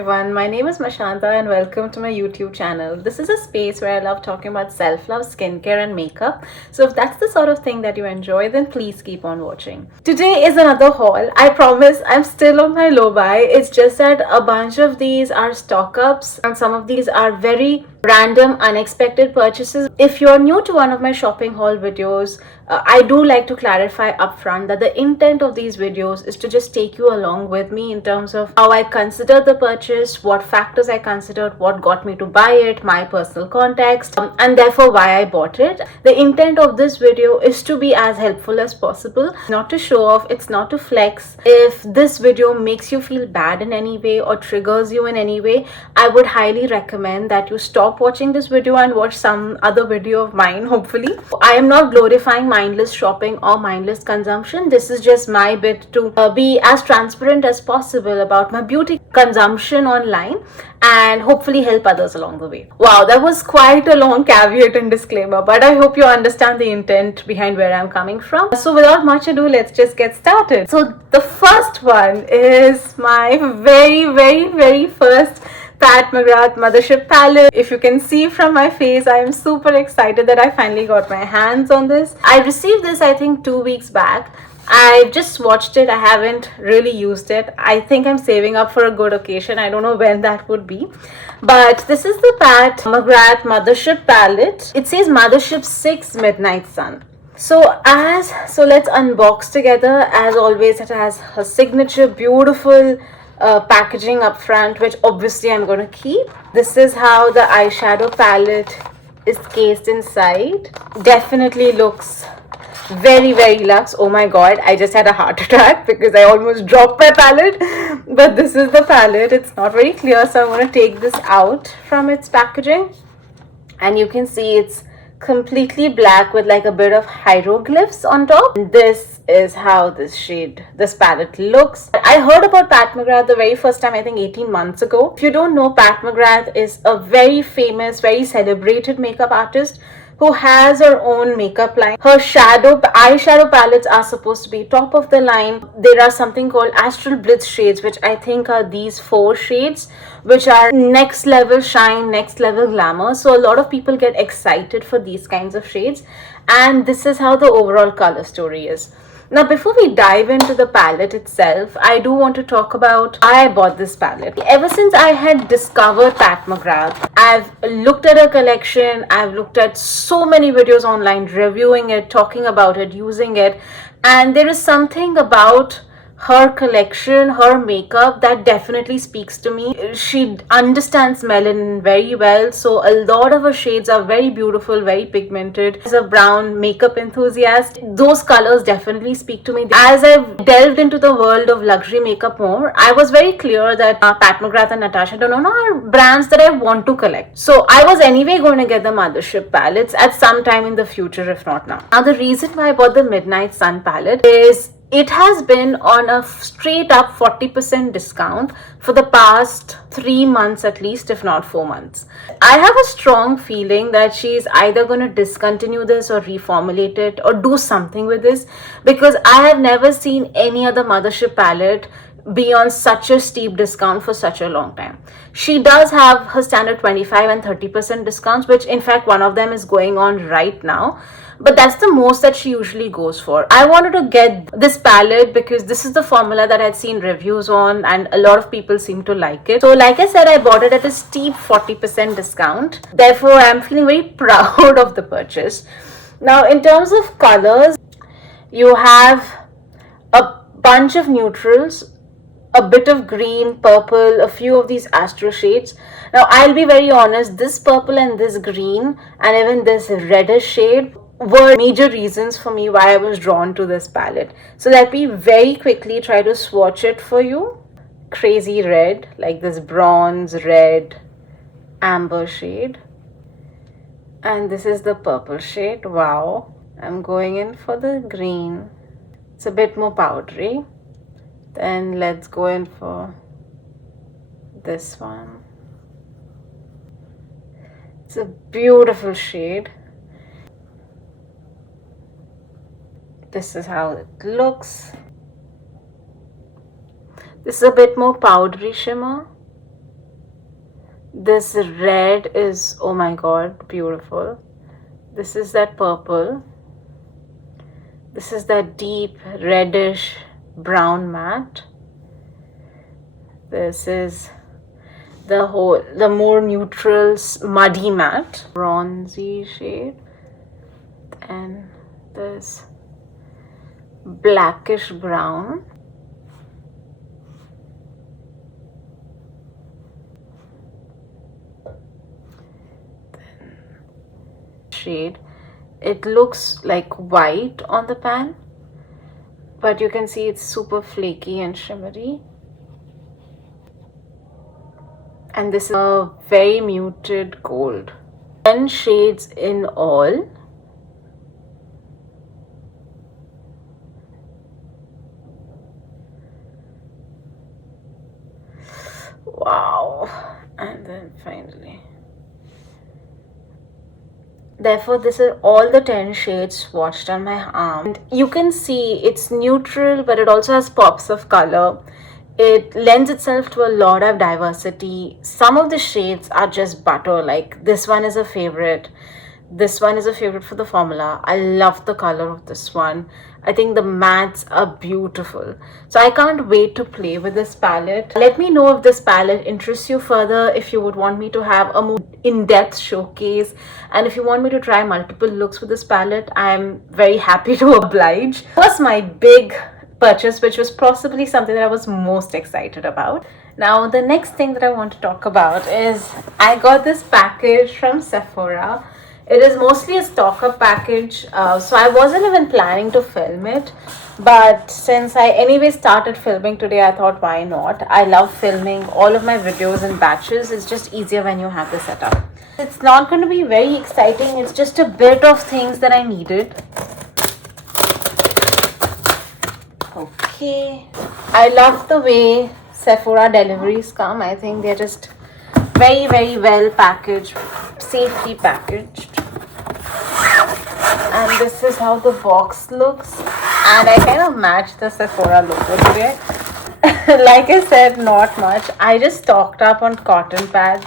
everyone, my name is Mashanta and welcome to my YouTube channel. This is a space where I love talking about self-love, skincare and makeup. So if that's the sort of thing that you enjoy, then please keep on watching. Today is another haul. I promise I'm still on my low buy. It's just that a bunch of these are stock ups and some of these are very random, unexpected purchases. If you're new to one of my shopping haul videos, I do like to clarify upfront that the intent of these videos is to just take you along with me in terms of how I considered the purchase, what factors I considered, what got me to buy it, my personal context, and therefore why I bought it. The intent of this video is to be as helpful as possible, not to show off, it's not to flex. If this video makes you feel bad in any way or triggers you in any way, I would highly recommend that you stop watching this video and watch some other video of mine, hopefully. I am not glorifying mindless shopping or mindless consumption. This is just my bit to be as transparent as possible about my beauty consumption online and hopefully help others along the way. Wow, that was quite a long caveat and disclaimer, but I hope you understand the intent behind where I'm coming from. So without much ado, let's just get started. So the first one is my very first Pat McGrath Mothership palette. If you can see from my face, I am super excited that I finally got my hands on this. I received this I think 2 weeks back. I've just swatched it. I haven't really used it. I think I'm saving up for a good occasion. I don't know when that would be. But this is the Pat McGrath Mothership palette. It says Mothership 6 Midnight Sun. So let's unbox together. As always, it has her signature beautiful packaging up front, which obviously I'm going to keep. This is how the eyeshadow palette is cased inside. Definitely looks very luxe. Oh my god, I just had a heart attack because I almost dropped my palette. But this is the palette. It's not very clear, so I'm going to take this out from its packaging, and you can see it's completely black with like a bit of hieroglyphs on top. This is how this palette looks. I heard about Pat McGrath the very first time, I think 18 months ago. If you don't know, Pat McGrath is a very famous, very celebrated makeup artist who has her own makeup line. Her eyeshadow palettes are supposed to be top of the line. There are something called Astral Blitz shades, which I think are these 4 shades, which are next level shine, next level glamour. So a lot of people get excited for these kinds of shades, and this is how the overall color story is. Now, before we dive into the palette itself, I do want to talk about why I bought this palette. Ever since I had discovered Pat McGrath, I've looked at her collection, I've looked at so many videos online reviewing it, talking about it, using it, and there is something about her collection, her makeup that definitely speaks to me. She understands melanin very well, so a lot of her shades are very beautiful, very pigmented. As a brown makeup enthusiast, those colors definitely speak to me. As I've delved into the world of luxury makeup more, I was very clear that Pat McGrath and Natasha Denona are brands that I want to collect. So I was anyway going to get the Mothership palettes at some time in the future, if not now. Now, the reason why I bought the Midnight Sun palette is it has been on a straight up 40% discount for the past 3 months at least, if not 4 months. I have a strong feeling that she's either going to discontinue this or reformulate it or do something with this, because I have never seen any other Mothership palette be on such a steep discount for such a long time. She does have her standard 25 and 30% discounts, which in fact one of them is going on right now. But that's the most that she usually goes for. I wanted to get this palette because this is the formula that I'd seen reviews on and a lot of people seem to like it. So like I said, I bought it at a steep 40% discount. Therefore, I'm feeling very proud of the purchase. Now, in terms of colors, you have a bunch of neutrals, a bit of green, purple, a few of these astro shades. Now, I'll be very honest, this purple and this green and even this reddish shade were major reasons for me why I was drawn to this palette. So let me very quickly try to swatch it for you. Crazy red, like this bronze red amber shade. And this is the purple shade. Wow. I'm going in for the green. It's a bit more powdery. Then let's go in for this one. It's a beautiful shade. This is how it looks. This is a bit more powdery shimmer. This red is, oh my god, beautiful. This is that purple. This is that deep reddish brown matte. This is the more neutral muddy matte, bronzy shade. And this blackish brown. Shade. It looks like white on the pan, but you can see it's super flaky and shimmery. And this is a very muted gold. 10 shades in all. Wow. And then finally, therefore, this is all the 10 shades swatched on my arm. And you can see it's neutral, but it also has pops of color. It lends itself to a lot of diversity. Some of the shades are just butter, like this one is a favorite. This one is a favorite for the formula. I love the color of this one. I think the mattes are beautiful. So I can't wait to play with this palette. Let me know if this palette interests you further, if you would want me to have a more in-depth showcase, and if you want me to try multiple looks with this palette, I'm very happy to oblige. That was my big purchase, which was possibly something that I was most excited about. Now, the next thing that I want to talk about is I got this package from Sephora. It is mostly a stock-up package, so I wasn't even planning to film it. But since I anyway started filming today, I thought, why not? I love filming all of my videos in batches. It's just easier when you have the setup. It's not going to be very exciting. It's just a bit of things that I needed. Okay. I love the way Sephora deliveries come. I think they're just very, very well packaged, safely packaged. And this is how the box looks, and I kind of matched the Sephora logo today. Like I said, not much. I just stocked up on cotton pads.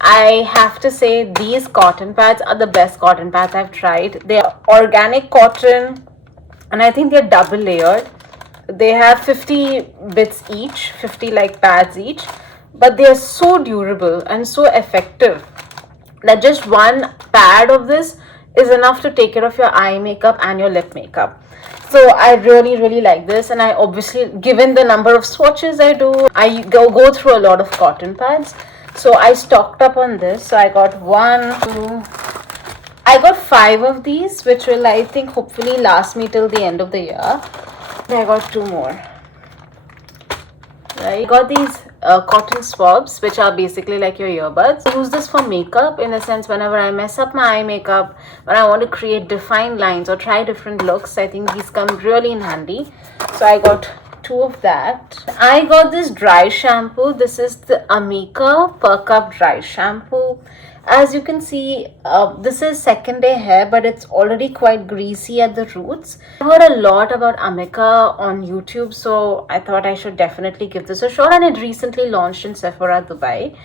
I have to say these cotton pads are the best cotton pads I've tried. They are organic cotton, and I think they're double layered. They have 50 bits each, 50 like pads each, but they are so durable and so effective that just one pad of this is enough to take care of your eye makeup and your lip makeup. So I really like this, and I obviously, given the number of swatches I do, I go through a lot of cotton pads. So I stocked up on this. So I got 5 of these, which will, I think, hopefully last me till the end of the year. And I got 2 more. I got these cotton swabs, which are basically like your earbuds. I use this for makeup, in the sense whenever I mess up my eye makeup, when I want to create defined lines or try different looks, I think these come really in handy. So I got 2 of that. I got this dry shampoo. This is the Amika Per Cup Dry Shampoo. As you can see, this is second day hair, but it's already quite greasy at the roots. I've heard a lot about Amika on YouTube, so I thought I should definitely give this a shot, and it recently launched in Sephora Dubai.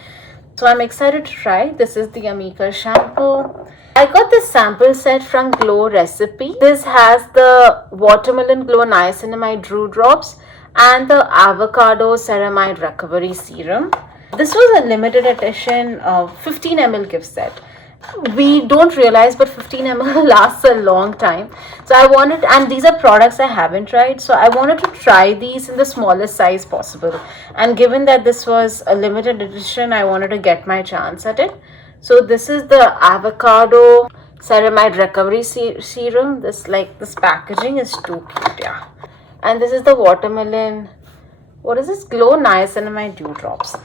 So I'm excited to try. This is the Amika shampoo. I got this sample set from Glow Recipe. This has the Watermelon Glow Niacinamide Drew Drops and the Avocado Ceramide Recovery Serum. This was a limited edition 15 ml gift set. We don't realize, but 15 ml lasts a long time. So I wanted, and these are products I haven't tried, so I wanted to try these in the smallest size possible. And given that this was a limited edition, I wanted to get my chance at it. So this is the Avocado Ceramide Recovery Serum. This packaging is too cute, yeah. And this is the Watermelon, what is this? Glow Niacinamide Dew Drops.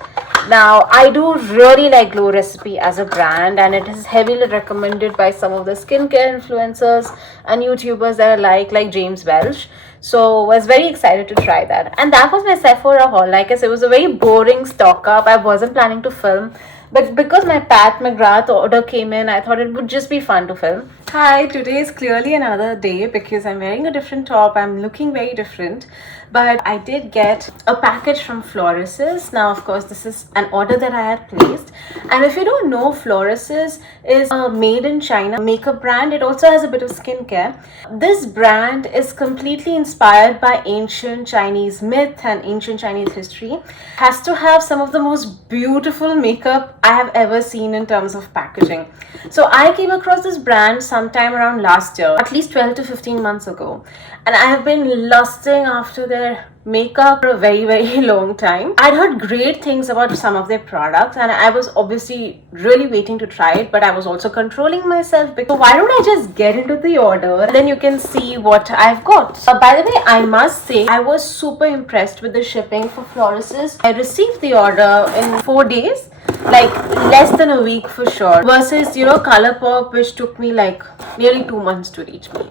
Now, I do really like Glow Recipe as a brand, and it is heavily recommended by some of the skincare influencers and YouTubers that I like James Welch. So, was very excited to try that. And that was my Sephora haul. Like I said, it was a very boring stock up. I wasn't planning to film, but because my Pat McGrath order came in, I thought it would just be fun to film. Hi, today is clearly another day because I'm wearing a different top. I'm looking very different. But I did get a package from Florasis. Now, of course, this is an order that I had placed. And if you don't know, Florasis is a made in China makeup brand. It also has a bit of skincare. This brand is completely inspired by ancient Chinese myth and ancient Chinese history. Has to have some of the most beautiful makeup I have ever seen in terms of packaging. So I came across this brand sometime around last year, at least 12 to 15 months ago. And I have been lusting after their makeup for a very long time. I'd heard great things about some of their products and I was obviously really waiting to try it, but I was also controlling myself because why don't I just get into the order, then you can see what I've got. By the way, I must say I was super impressed with the shipping for Florasis. I received the order in 4 days, like less than a week for sure, versus Colourpop, which took me like nearly 2 months to reach me.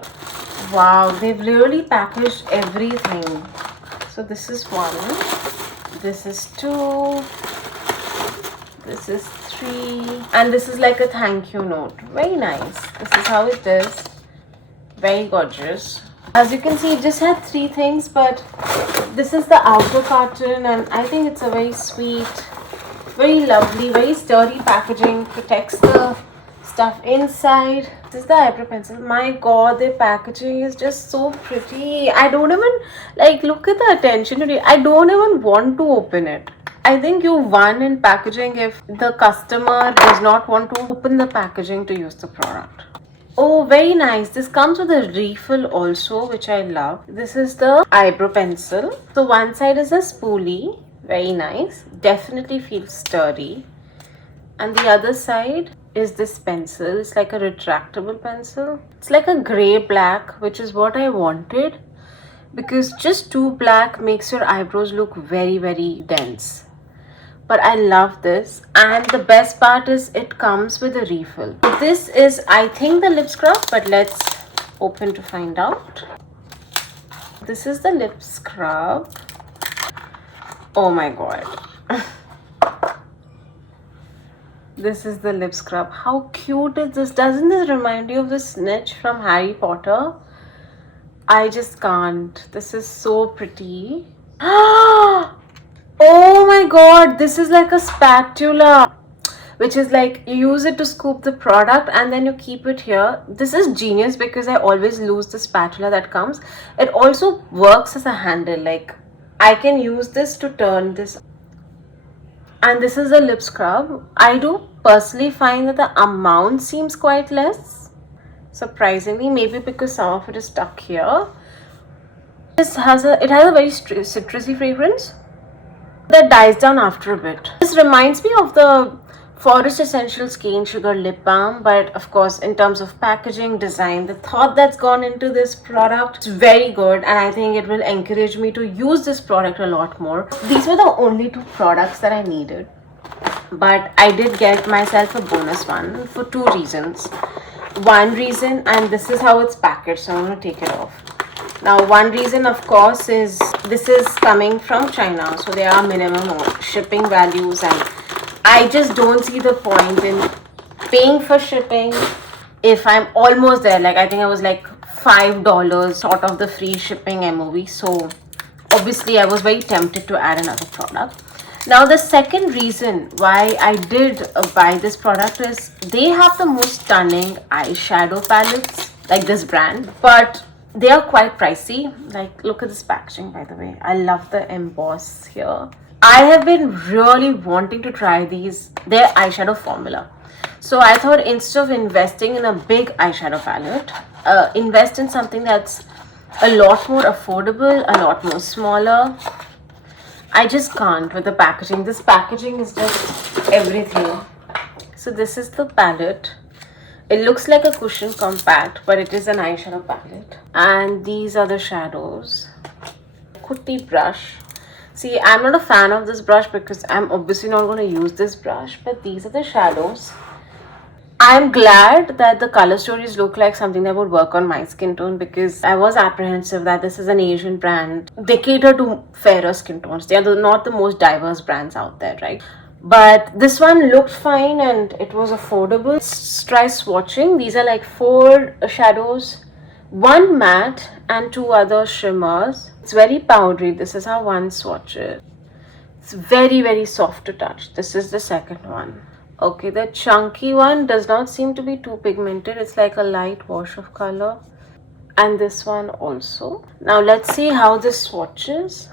Wow, they've really packaged everything. So this is 1, this is 2, this is 3, and this is like a thank you note. Very nice. This is how it is. Very gorgeous. As you can see, it just had 3 things, but this is the outer carton, and I think it's a very sweet, very lovely, very sturdy packaging. Protects the stuff inside. This is the eyebrow pencil. My god, their packaging is just so pretty. I don't even look at the attention to it. I don't even want to open it. I think you won in packaging if the customer does not want to open the packaging to use the product. Oh, very nice. This comes with a refill also, which I love. This is the eyebrow pencil. So one side is a spoolie. Very nice. Definitely feels sturdy. And the other side is this pencil. It's like a retractable pencil. It's like a gray black, which is what I wanted, because just too black makes your eyebrows look very dense. But I love this, and the best part is it comes with a refill. This is, I think, the lip scrub, but let's open to find out. This is the lip scrub. Oh my god. This is the lip scrub. How cute is this? Doesn't this remind you of the snitch from Harry Potter? I just can't. This is so pretty. Oh my god, this is like a spatula, which is like you use it to scoop the product and then you keep it here. This is genius because I always lose the spatula that comes. It also works as a handle. Like I can use this to turn this. And this is a lip scrub. I do personally find that the amount seems quite less, surprisingly, maybe because some of it is stuck here. It has a very citrusy fragrance that dies down after a bit. This reminds me of the Forest Essentials Cane Sugar Lip Balm, but of course in terms of packaging, design, the thought that's gone into this product is very good, and I think it will encourage me to use this product a lot more. These were the only 2 products that I needed, but I did get myself a bonus one for 2 reasons. One reason, and this is how it's packaged, so I'm going to take it off. Now, one reason, of course, is this is coming from China, so there are minimum shipping values, and I just don't see the point in paying for shipping if I'm almost there. Like I think I was like $5 short of the free shipping MOV, so obviously I was very tempted to add another product. Now the second reason why I did buy this product is they have the most stunning eyeshadow palettes, like this brand, but they are quite pricey. Like look at this packaging, by the way. I love the emboss here. I have been really wanting to try their eyeshadow formula. So I thought instead of investing in a big eyeshadow palette, invest in something that's a lot more affordable, a lot more smaller. I just can't with the packaging. This packaging is just everything. So this is the palette. It looks like a cushion compact, but it is an eyeshadow palette. And these are the shadows. Kuti brush. See, I'm not a fan of this brush because I'm obviously not going to use this brush, but these are the shadows. I'm glad that the color stories look like something that would work on my skin tone, because I was apprehensive that this is an Asian brand. They cater to fairer skin tones. They are not the most diverse brands out there, right? but this one looked fine and it was affordable. Let's try swatching. These are like 4 shadows, 1 matte and 2 other shimmers. It's very powdery. This is how one swatches. It's very soft to touch. This is the second one. Okay, the chunky one does not seem to be too pigmented. It's like a light wash of color. And this one also. Now let's see how this swatches.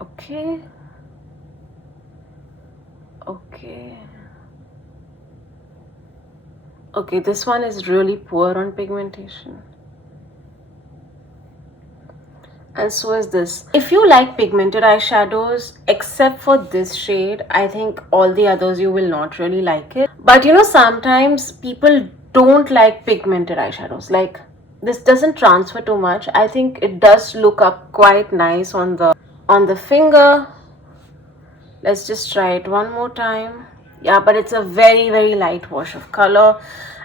Okay. Okay, this one is really poor on pigmentation. And so is this. If you like pigmented eyeshadows, except for this shade, I think all the others you will not really like it. But you know, sometimes people don't like pigmented eyeshadows. Like, this doesn't transfer too much. I think it does look up quite nice on the finger. Let's just try it one more time. Yeah, but it's a very light wash of color,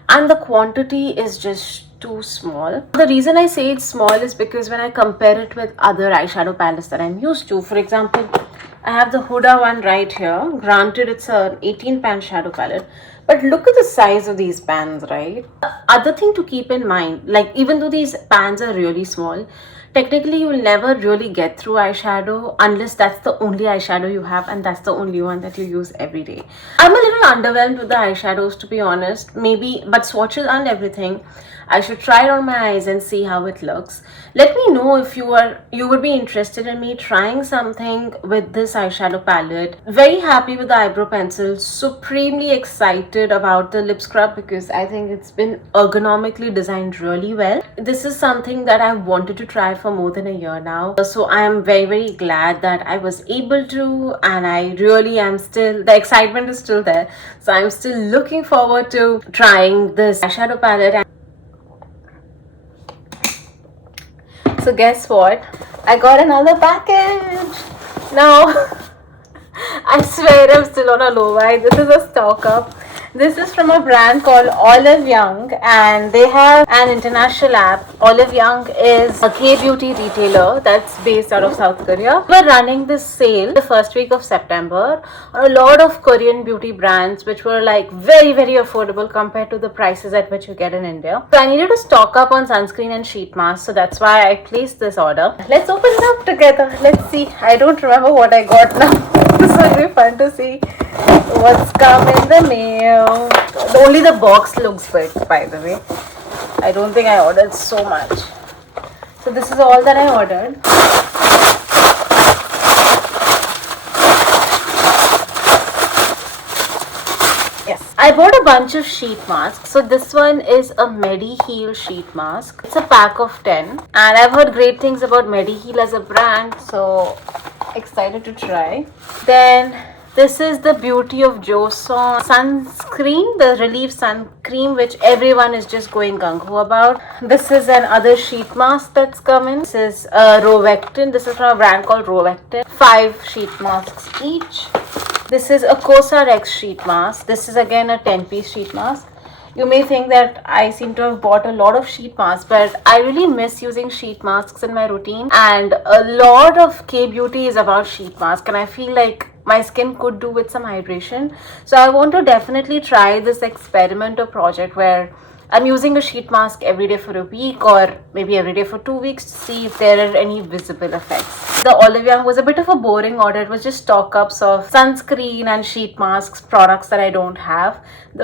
and the quantity is just too small. The reason I say it's small is because when I compare it with other eyeshadow palettes that I'm used to, for example, I have the Huda one right here. Granted, it's an 18 pan shadow palette, but look at the size of these pans, right? The other thing to keep in mind, like, even though these pans are really small, technically you will never really get through eyeshadow unless that's the only eyeshadow you have and that's the only one that you use every day. I'm a little underwhelmed with the eyeshadows, to be honest. Maybe, but swatches aren't everything. I should try it on my eyes and see how it looks. Let me know if you would be interested in me trying something with this eyeshadow palette. Very happy with the eyebrow pencil. Supremely excited about the lip scrub because I think it's been ergonomically designed really well. This is something that I've wanted to try for more than a year now. So I am very glad that I was able to, and I really am still, the excitement is still there. So I'm still looking forward to trying this eyeshadow palette. So guess what? I got another package. Now, I swear I'm still on a low buy. This is a stock up. This is from a brand called Olive Young, and they have an international app. Olive Young is a K-beauty retailer that's based out of South Korea. We're running this sale the first week of September on a lot of Korean beauty brands, which were like very affordable compared to the prices at which you get in India. So I needed to stock up on sunscreen and sheet masks, so that's why I placed this order. Let's open it up together. Let's see. I don't remember what I got now. This will be fun to see what's come in the mail. Only the box looks good, by the way. I don't think I ordered so much. So this is all that I ordered. Yes, I bought a bunch of sheet masks. So this one is a Mediheal sheet mask. It's a pack of 10, and I've heard great things about Mediheal as a brand, so excited to try. Then this is the Beauty of Joseon sunscreen, the Relief Sun Cream, which everyone is just going gung-ho about. This is another sheet mask that's coming. This is Rovectin. This is from a brand called Rovectin. 5 sheet masks each. This is a Cosrx sheet mask. This is again a 10-piece sheet mask. You may think that I seem to have bought a lot of sheet masks, but I really miss using sheet masks in my routine, and a lot of K-beauty is about sheet mask, and I feel like my skin could do with some hydration. So I want to definitely try this experiment or project where I'm using a sheet mask every day for a week, or maybe every day for 2 weeks, to see if there are any visible effects. The Olive Young was a bit of a boring order. It was just stock-ups of sunscreen and sheet masks, products that I don't have.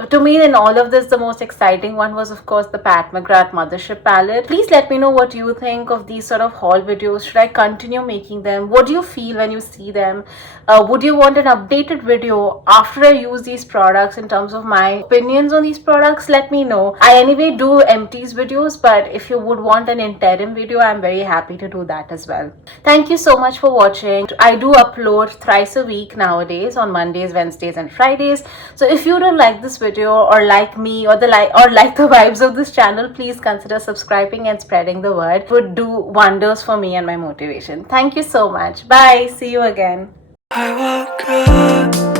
To me, in all of this, the most exciting one was, of course, the Pat McGrath Mothership palette. Please let me know what you think of these sort of haul videos. Should I continue making them? What do you feel when you see them? Would you want an updated video after I use these products in terms of my opinions on these products? Let me know. I anyway do empties videos, but if you would want an interim video, I'm very happy to do that as well. Thank you so much for watching. I do upload thrice a week nowadays, on Mondays, Wednesdays and Fridays. So if you don't like this video, or like me, or like the vibes of this channel, please consider subscribing and spreading the word. It would do wonders for me and my motivation. Thank you so much. Bye. See you again. I woke up